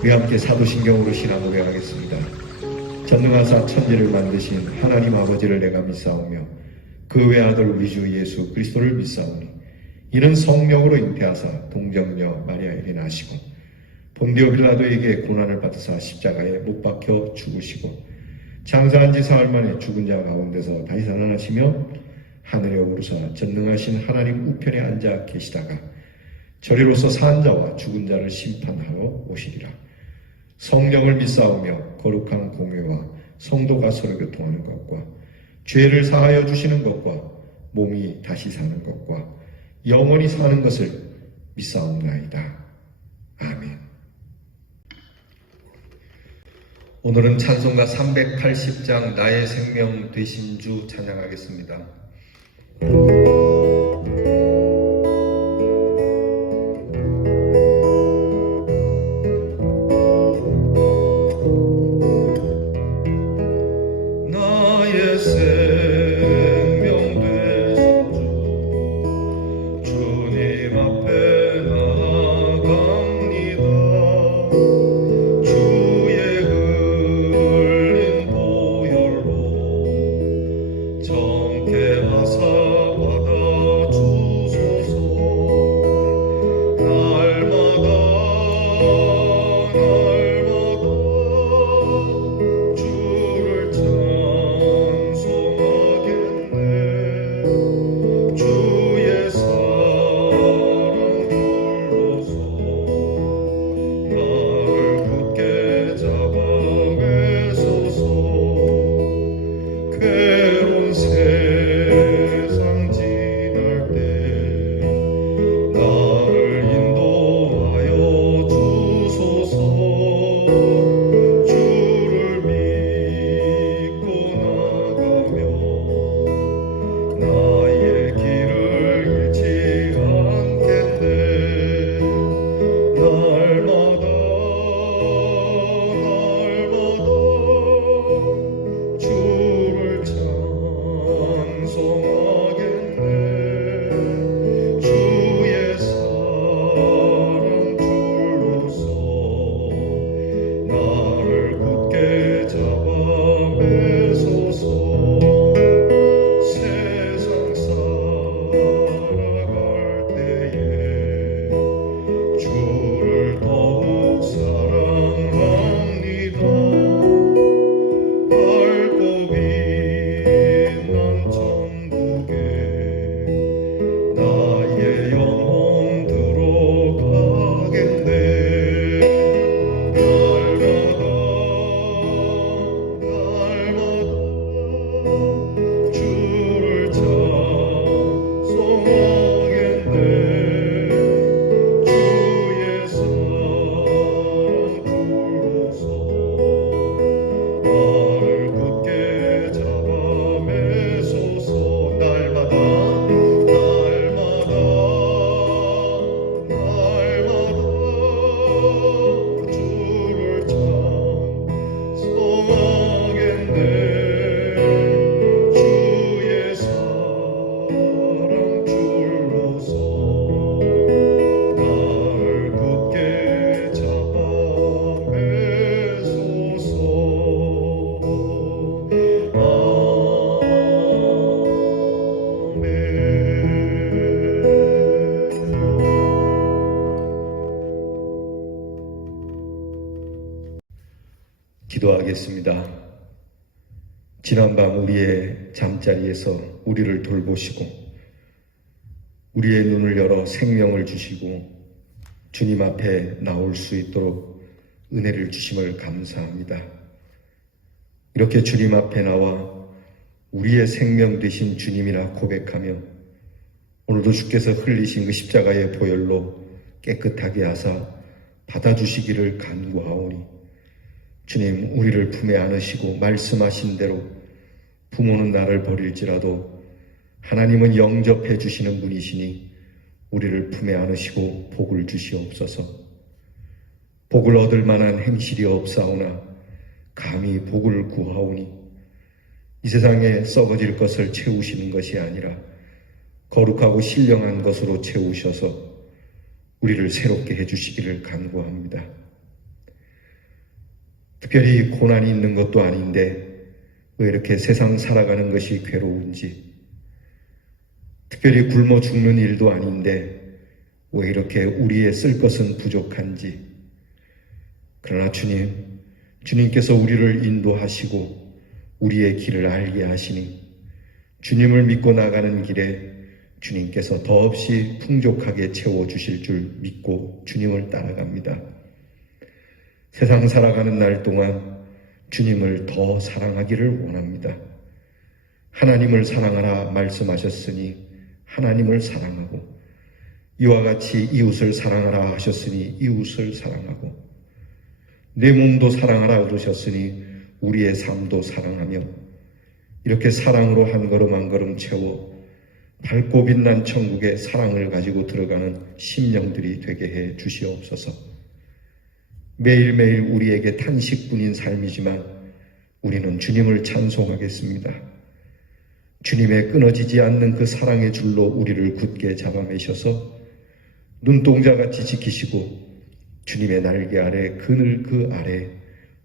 우리 함께 사도신경으로 신앙 고백하겠습니다. 전능하사 천지를 만드신 하나님 아버지를 내가 믿사오며 그 외아들 우리 주 예수 그리스도를 믿사오니 이는 성령으로 잉태하사 동정녀 마리아에게 나시고 본디오 빌라도에게 고난을 받으사 십자가에 못 박혀 죽으시고 장사한 지 사흘 만에 죽은 자 가운데서 다시 살아나시며 하늘에 오르사 전능하신 하나님 우편에 앉아 계시다가 저리로서 산 자와 죽은 자를 심판하러 오시리라. 성령을 믿사오며 거룩한 공회와 성도가 서로 교통하는 것과 죄를 사하여 주시는 것과 몸이 다시 사는 것과 영원히 사는 것을 믿사옵나이다. 아멘. 오늘은 찬송가 380장 나의 생명 되신 주 찬양하겠습니다. 기도하겠습니다. 지난밤 우리의 잠자리에서 우리를 돌보시고 우리의 눈을 열어 생명을 주시고 주님 앞에 나올 수 있도록 은혜를 주심을 감사합니다. 이렇게 주님 앞에 나와 우리의 생명 되신 주님이라 고백하며 오늘도 주께서 흘리신 그 십자가의 보혈로 깨끗하게 하사 받아주시기를 간구하오니 주님, 우리를 품에 안으시고 말씀하신 대로 부모는 나를 버릴지라도 하나님은 영접해 주시는 분이시니 우리를 품에 안으시고 복을 주시옵소서. 복을 얻을 만한 행실이 없사오나 감히 복을 구하오니 이 세상에 썩어질 것을 채우시는 것이 아니라 거룩하고 신령한 것으로 채우셔서 우리를 새롭게 해주시기를 간구합니다. 특별히 고난이 있는 것도 아닌데 왜 이렇게 세상 살아가는 것이 괴로운지, 특별히 굶어 죽는 일도 아닌데 왜 이렇게 우리의 쓸 것은 부족한지. 그러나 주님께서 우리를 인도하시고 우리의 길을 알게 하시니 주님을 믿고 나가는 길에 주님께서 더없이 풍족하게 채워주실 줄 믿고 주님을 따라갑니다. 세상 살아가는 날 동안 주님을 더 사랑하기를 원합니다. 하나님을 사랑하라 말씀하셨으니 하나님을 사랑하고, 이와 같이 이웃을 사랑하라 하셨으니 이웃을 사랑하고, 내 몸도 사랑하라 그러셨으니 우리의 삶도 사랑하며, 이렇게 사랑으로 한 걸음 한 걸음 채워 밝고 빛난 천국에 사랑을 가지고 들어가는 심령들이 되게 해 주시옵소서. 매일매일 우리에게 탄식뿐인 삶이지만 우리는 주님을 찬송하겠습니다. 주님의 끊어지지 않는 그 사랑의 줄로 우리를 굳게 잡아매셔서 눈동자같이 지키시고 주님의 날개 아래, 그늘 그 아래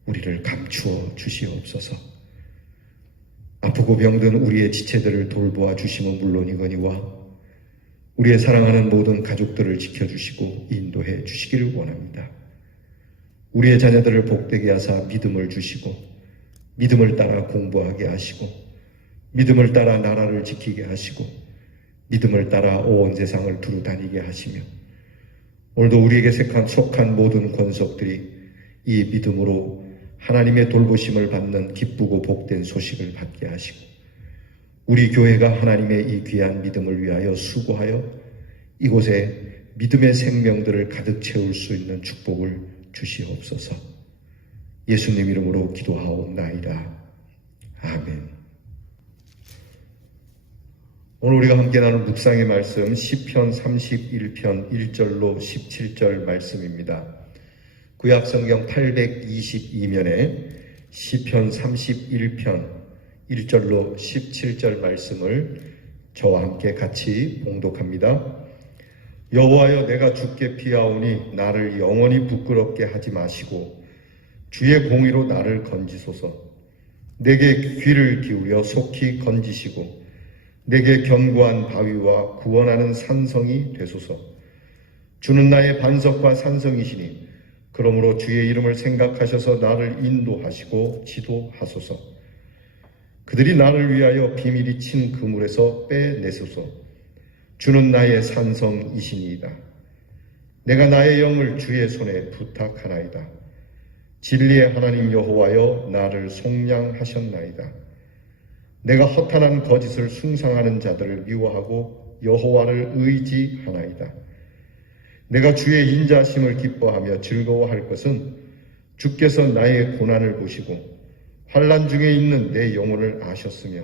우리를 감추어 주시옵소서. 아프고 병든 우리의 지체들을 돌보아 주심은 물론이거니와 우리의 사랑하는 모든 가족들을 지켜주시고 인도해 주시기를 원합니다. 우리의 자녀들을 복되게 하사 믿음을 주시고 믿음을 따라 공부하게 하시고 믿음을 따라 나라를 지키게 하시고 믿음을 따라 온 세상을 두루 다니게 하시며, 오늘도 우리에게 속한 모든 권속들이 이 믿음으로 하나님의 돌보심을 받는 기쁘고 복된 소식을 받게 하시고, 우리 교회가 하나님의 이 귀한 믿음을 위하여 수고하여 이곳에 믿음의 생명들을 가득 채울 수 있는 축복을 주시옵소서. 예수님 이름으로 기도하옵나이다. 아멘. 오늘 우리가 함께 나눌 묵상의 말씀 시편 31편 1절로 17절 말씀입니다. 구약성경 822면에 시편 31편 1절로 17절 말씀을 저와 함께 같이 봉독합니다. 여호와여, 내가 주께 피하오니 나를 영원히 부끄럽게 하지 마시고 주의 공의로 나를 건지소서. 내게 귀를 기울여 속히 건지시고 내게 견고한 바위와 구원하는 산성이 되소서. 주는 나의 반석과 산성이시니 그러므로 주의 이름을 생각하셔서 나를 인도하시고 지도하소서. 그들이 나를 위하여 비밀이 친 그물에서 빼내소서. 주는 나의 산성이시니이다. 내가 나의 영을 주의 손에 부탁하나이다. 진리의 하나님 여호와여, 나를 속량하셨나이다. 내가 허탄한 거짓을 숭상하는 자들을 미워하고 여호와를 의지하나이다. 내가 주의 인자심을 기뻐하며 즐거워할 것은 주께서 나의 고난을 보시고 환난 중에 있는 내 영혼을 아셨으며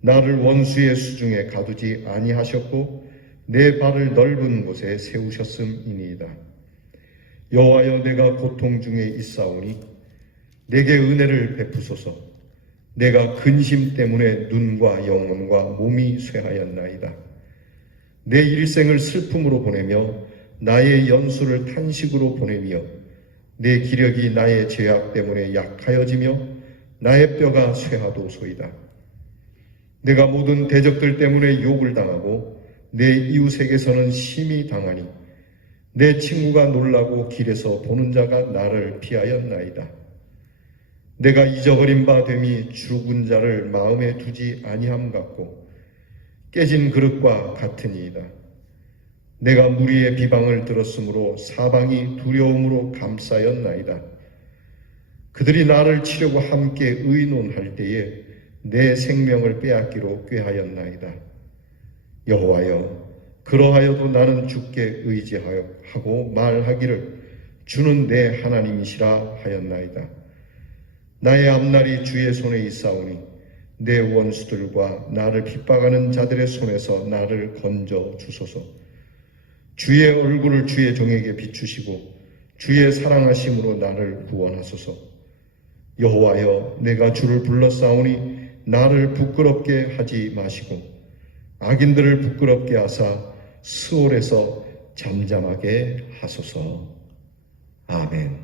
나를 원수의 수중에 가두지 아니하셨고 내 발을 넓은 곳에 세우셨음이니이다. 여호와여, 내가 고통 중에 있사오니 내게 은혜를 베푸소서. 내가 근심 때문에 눈과 영혼과 몸이 쇠하였나이다. 내 일생을 슬픔으로 보내며 나의 연수를 탄식으로 보내며 내 기력이 나의 죄악 때문에 약하여지며 나의 뼈가 쇠하도소이다. 내가 모든 대적들 때문에 욕을 당하고 내 이웃에게서는 심히 당하니 내 친구가 놀라고 길에서 보는 자가 나를 피하였나이다. 내가 잊어버린 바 됨이 죽은 자를 마음에 두지 아니함 같고 깨진 그릇과 같으니이다. 내가 무리의 비방을 들었으므로 사방이 두려움으로 감싸였나이다. 그들이 나를 치려고 함께 의논할 때에 내 생명을 빼앗기로 꾀하였나이다. 여호와여, 그러하여도 나는 주께 의지하고 말하기를 주는 내 하나님이시라 하였나이다. 나의 앞날이 주의 손에 있사오니 내 원수들과 나를 핍박하는 자들의 손에서 나를 건져 주소서. 주의 얼굴을 주의 종에게 비추시고 주의 사랑하심으로 나를 구원하소서. 여호와여, 내가 주를 불렀사오니 나를 부끄럽게 하지 마시고 악인들을 부끄럽게 하사 스올에서 잠잠하게 하소서. 아멘.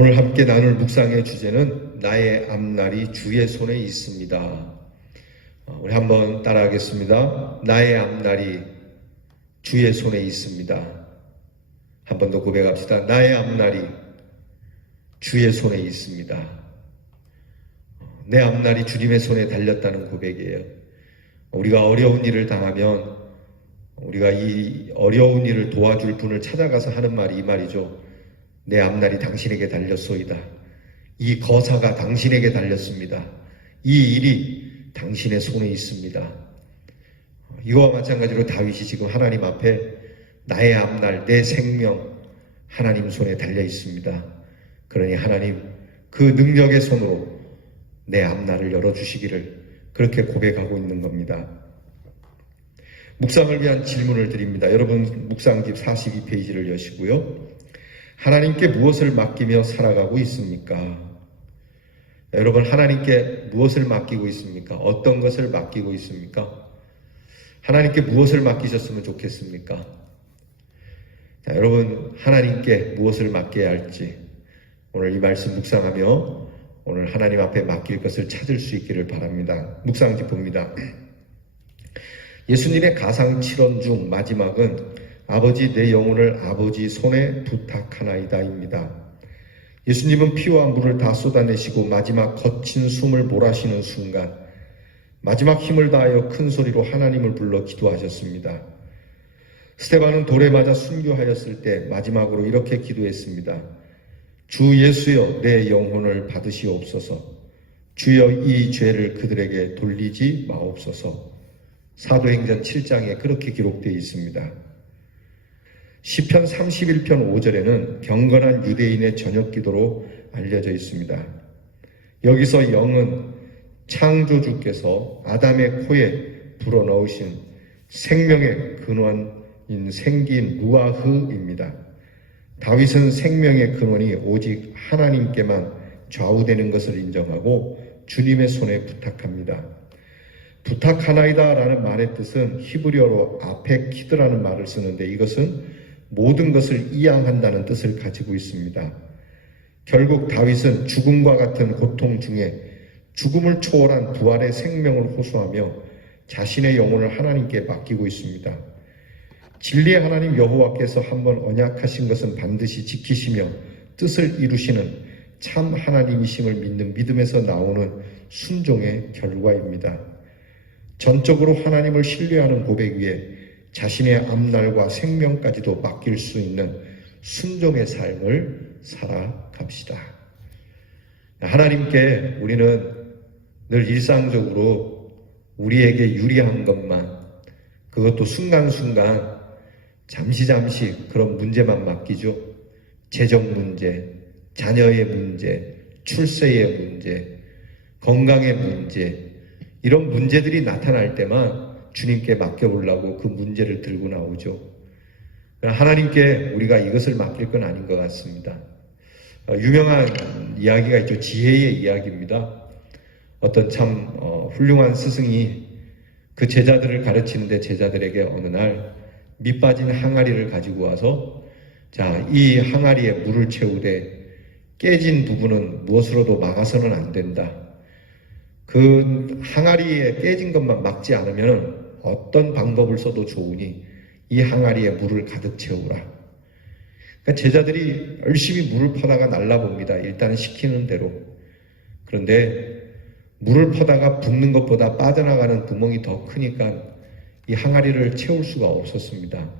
오늘 함께 나눌 묵상의 주제는 나의 앞날이 주의 손에 있습니다. 우리 한번 따라하겠습니다. 나의 앞날이 주의 손에 있습니다. 한 번 더 고백합시다. 나의 앞날이 주의 손에 있습니다. 내 앞날이 주님의 손에 달렸다는 고백이에요. 우리가 어려운 일을 당하면 우리가 이 어려운 일을 도와줄 분을 찾아가서 하는 말이 이 말이죠. 내 앞날이 당신에게 달렸소이다. 이 거사가 당신에게 달렸습니다. 이 일이 당신의 손에 있습니다. 이거와 마찬가지로 다윗이 지금 하나님 앞에 나의 앞날, 내 생명 하나님 손에 달려 있습니다. 그러니 하나님 그 능력의 손으로 내 앞날을 열어주시기를 그렇게 고백하고 있는 겁니다. 묵상을 위한 질문을 드립니다. 여러분 묵상집 42페이지를 여시고요. 하나님께 무엇을 맡기며 살아가고 있습니까? 여러분 하나님께 무엇을 맡기고 있습니까? 어떤 것을 맡기고 있습니까? 하나님께 무엇을 맡기셨으면 좋겠습니까? 자, 여러분 하나님께 무엇을 맡겨야 할지 오늘 이 말씀 묵상하며 오늘 하나님 앞에 맡길 것을 찾을 수 있기를 바랍니다. 묵상집 봅니다. 예수님의 가상 7원 중 마지막은 아버지 내 영혼을 아버지 손에 부탁하나이다입니다. 예수님은 피와 물을 다 쏟아내시고 마지막 거친 숨을 몰아쉬는 순간 마지막 힘을 다하여 큰 소리로 하나님을 불러 기도하셨습니다. 스데반은 돌에 맞아 순교하였을 때 마지막으로 이렇게 기도했습니다. 주 예수여 내 영혼을 받으시옵소서. 주여 이 죄를 그들에게 돌리지 마옵소서. 사도행전 7장에 그렇게 기록되어 있습니다. 시편 31편 5절에는 경건한 유대인의 저녁 기도로 알려져 있습니다. 여기서 영은 창조주께서 아담의 코에 불어넣으신 생명의 근원인 생긴 루아흐입니다. 다윗은 생명의 근원이 오직 하나님께만 좌우되는 것을 인정하고 주님의 손에 부탁합니다. 부탁하나이다 라는 말의 뜻은 히브리어로 아페키드라는 말을 쓰는데 이것은 모든 것을 이양한다는 뜻을 가지고 있습니다. 결국 다윗은 죽음과 같은 고통 중에 죽음을 초월한 부활의 생명을 호소하며 자신의 영혼을 하나님께 맡기고 있습니다. 진리의 하나님 여호와께서 한번 언약하신 것은 반드시 지키시며 뜻을 이루시는 참 하나님이심을 믿는 믿음에서 나오는 순종의 결과입니다. 전적으로 하나님을 신뢰하는 고백 위에 자신의 앞날과 생명까지도 맡길 수 있는 순종의 삶을 살아갑시다. 하나님께 우리는 늘 일상적으로 우리에게 유리한 것만, 그것도 순간순간 잠시 그런 문제만 맡기죠. 재정 문제, 자녀의 문제, 출세의 문제, 건강의 문제, 이런 문제들이 나타날 때만 주님께 맡겨보려고 그 문제를 들고 나오죠. 하나님께 우리가 이것을 맡길 건 아닌 것 같습니다. 유명한 이야기가 있죠. 지혜의 이야기입니다. 어떤 참 훌륭한 스승이 그 제자들을 가르치는데 제자들에게 어느 날 밑빠진 항아리를 가지고 와서 자, 이 항아리에 물을 채우되 깨진 부분은 무엇으로도 막아서는 안 된다. 그 항아리에 깨진 것만 막지 않으면 어떤 방법을 써도 좋으니 이 항아리에 물을 가득 채우라. 그러니까 제자들이 열심히 물을 퍼다가 날라봅니다. 일단은 시키는 대로. 그런데 물을 퍼다가 붓는 것보다 빠져나가는 구멍이 더 크니까 이 항아리를 채울 수가 없었습니다.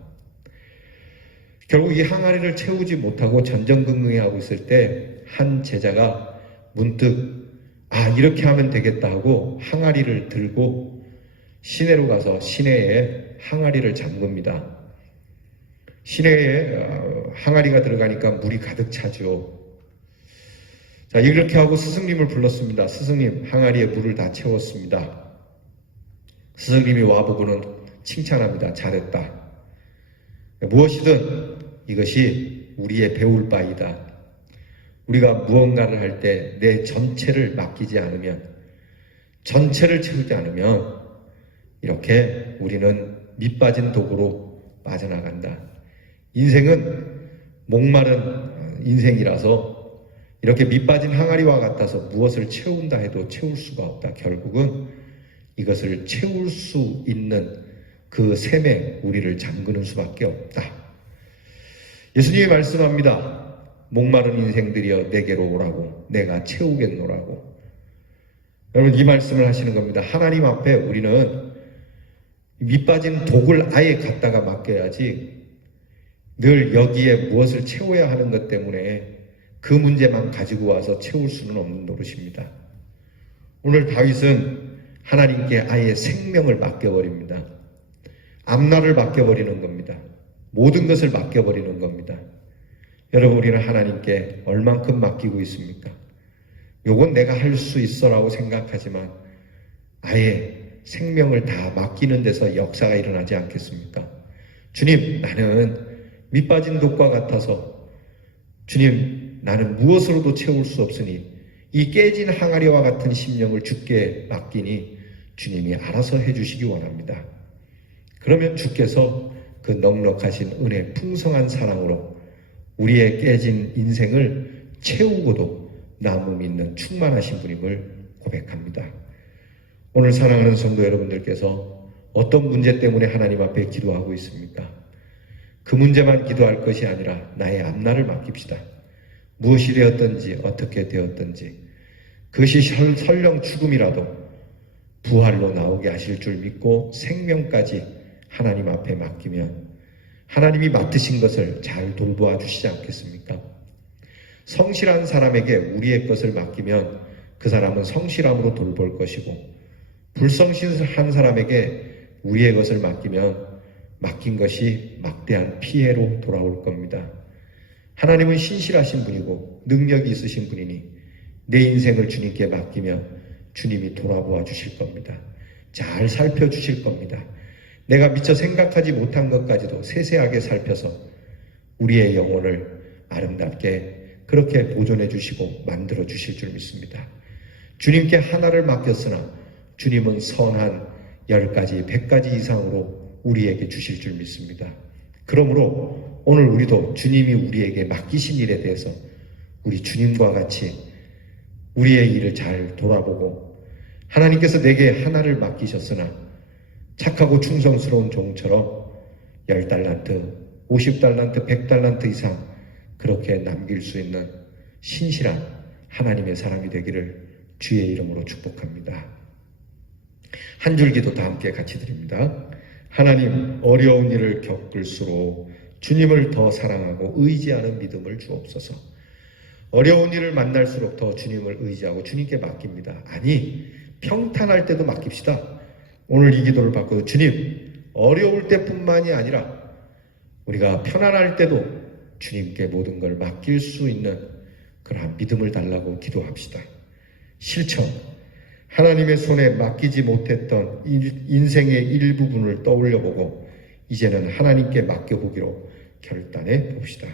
결국 이 항아리를 채우지 못하고 전전긍긍해하고 있을 때 한 제자가 문득 이렇게 하면 되겠다 하고 항아리를 들고 시내로 가서 시내에 항아리를 잠급니다. 시내에 항아리가 들어가니까 물이 가득 차죠. 자, 이렇게 하고 스승님을 불렀습니다. 스승님, 항아리에 물을 다 채웠습니다. 스승님이 와보고는 칭찬합니다. 잘했다. 무엇이든 이것이 우리의 배울 바이다. 우리가 무언가를 할 때 내 전체를 맡기지 않으면, 전체를 채우지 않으면 이렇게 우리는 밑빠진 독으로 빠져나간다. 인생은 목마른 인생이라서 이렇게 밑빠진 항아리와 같아서 무엇을 채운다 해도 채울 수가 없다. 결국은 이것을 채울 수 있는 그 샘에 우리를 잠그는 수밖에 없다. 예수님이 말씀합니다. 목마른 인생들이여 내게로 오라고, 내가 채우겠노라고. 여러분, 이 말씀을 하시는 겁니다. 하나님 앞에 우리는 밑빠진 독을 아예 갖다가 맡겨야지, 늘 여기에 무엇을 채워야 하는 것 때문에 그 문제만 가지고 와서 채울 수는 없는 노릇입니다. 오늘 다윗은 하나님께 아예 생명을 맡겨버립니다. 앞날을 맡겨버리는 겁니다. 모든 것을 맡겨버리는 겁니다. 여러분, 우리는 하나님께 얼만큼 맡기고 있습니까? 요건 내가 할 수 있어라고 생각하지만 아예 생명을 다 맡기는 데서 역사가 일어나지 않겠습니까? 주님, 나는 밑빠진 독과 같아서, 주님, 나는 무엇으로도 채울 수 없으니 이 깨진 항아리와 같은 심령을 주께 맡기니 주님이 알아서 해주시기 원합니다. 그러면 주께서 그 넉넉하신 은혜, 풍성한 사랑으로 우리의 깨진 인생을 채우고도 나무 믿는 충만하신 분임을 고백합니다. 오늘 사랑하는 성도 여러분들께서 어떤 문제 때문에 하나님 앞에 기도하고 있습니까? 그 문제만 기도할 것이 아니라 나의 앞날을 맡깁시다. 무엇이 되었든지 어떻게 되었든지 그것이 설령 죽음이라도 부활로 나오게 하실 줄 믿고 생명까지 하나님 앞에 맡기면 하나님이 맡으신 것을 잘 돌보아 주시지 않겠습니까? 성실한 사람에게 우리의 것을 맡기면 그 사람은 성실함으로 돌볼 것이고, 불성실한 사람에게 우리의 것을 맡기면 맡긴 것이 막대한 피해로 돌아올 겁니다. 하나님은 신실하신 분이고 능력이 있으신 분이니 내 인생을 주님께 맡기면 주님이 돌아보아 주실 겁니다. 잘 살펴주실 겁니다. 내가 미처 생각하지 못한 것까지도 세세하게 살펴서 우리의 영혼을 아름답게 그렇게 보존해 주시고 만들어 주실 줄 믿습니다. 주님께 하나를 맡겼으나 주님은 선한 10가지, 100가지 이상으로 우리에게 주실 줄 믿습니다. 그러므로 오늘 우리도 주님이 우리에게 맡기신 일에 대해서 우리 주님과 같이 우리의 일을 잘 돌아보고, 하나님께서 내게 하나를 맡기셨으나 착하고 충성스러운 종처럼 10달란트, 50달란트, 100달란트 이상 그렇게 남길 수 있는 신실한 하나님의 사람이 되기를 주의 이름으로 축복합니다. 한 줄 기도 다 함께 같이 드립니다. 하나님, 어려운 일을 겪을수록 주님을 더 사랑하고 의지하는 믿음을 주옵소서. 어려운 일을 만날수록 더 주님을 의지하고 주님께 맡깁니다. 아니, 평탄할 때도 맡깁시다. 오늘 이 기도를 받고, 주님, 어려울 때뿐만이 아니라 우리가 편안할 때도 주님께 모든 걸 맡길 수 있는 그러한 믿음을 달라고 기도합시다. 실천, 하나님의 손에 맡기지 못했던 인생의 일부분을 떠올려보고 이제는 하나님께 맡겨보기로 결단해 봅시다.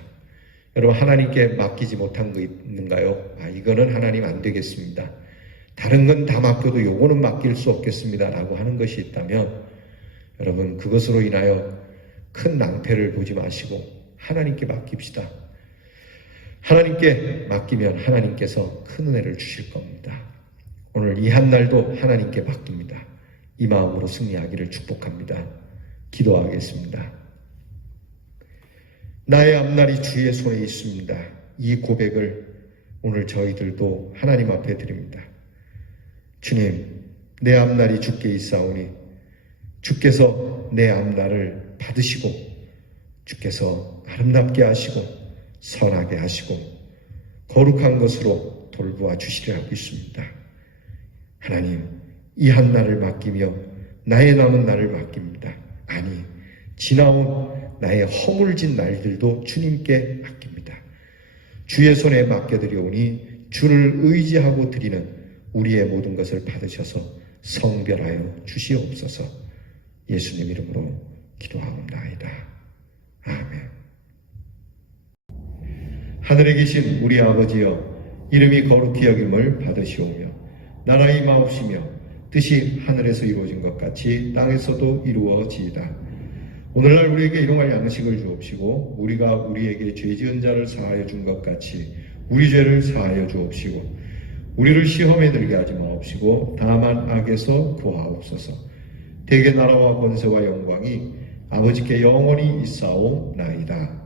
여러분, 하나님께 맡기지 못한 거 있는가요? 이거는 하나님 안 되겠습니다. 다른 건 다 맡겨도 요거는 맡길 수 없겠습니다 라고 하는 것이 있다면 여러분, 그것으로 인하여 큰 낭패를 보지 마시고 하나님께 맡깁시다. 하나님께 맡기면 하나님께서 큰 은혜를 주실 겁니다. 오늘 이 한날도 하나님께 맡깁니다. 이 마음으로 승리하기를 축복합니다. 기도하겠습니다. 나의 앞날이 주의 손에 있습니다. 이 고백을 오늘 저희들도 하나님 앞에 드립니다. 주님, 내 앞날이 주께 있사오니 주께서 내 앞날을 받으시고 주께서 아름답게 하시고 선하게 하시고 거룩한 것으로 돌보아 주시려 하고 있습니다. 하나님, 이 한날을 맡기며 나의 남은 날을 맡깁니다. 아니, 지나온 나의 허물진 날들도 주님께 맡깁니다. 주의 손에 맡겨드리오니 주를 의지하고 드리는 우리의 모든 것을 받으셔서 성별하여 주시옵소서. 예수님 이름으로 기도하옵나이다. 아멘. 하늘에 계신 우리 아버지여, 이름이 거룩히 여김을 받으시오며 나라가 임하옵시며 뜻이 하늘에서 이루어진 것 같이 땅에서도 이루어지이다. 오늘날 우리에게 일용할 양식을 주옵시고 우리가 우리에게 죄 지은 자를 사하여 준 것 같이 우리 죄를 사하여 주옵시고 우리를 시험에 들게 하지 마옵시고 다만 악에서 구하옵소서. 대개 나라와 권세와 영광이 아버지께 영원히 있사옵나이다.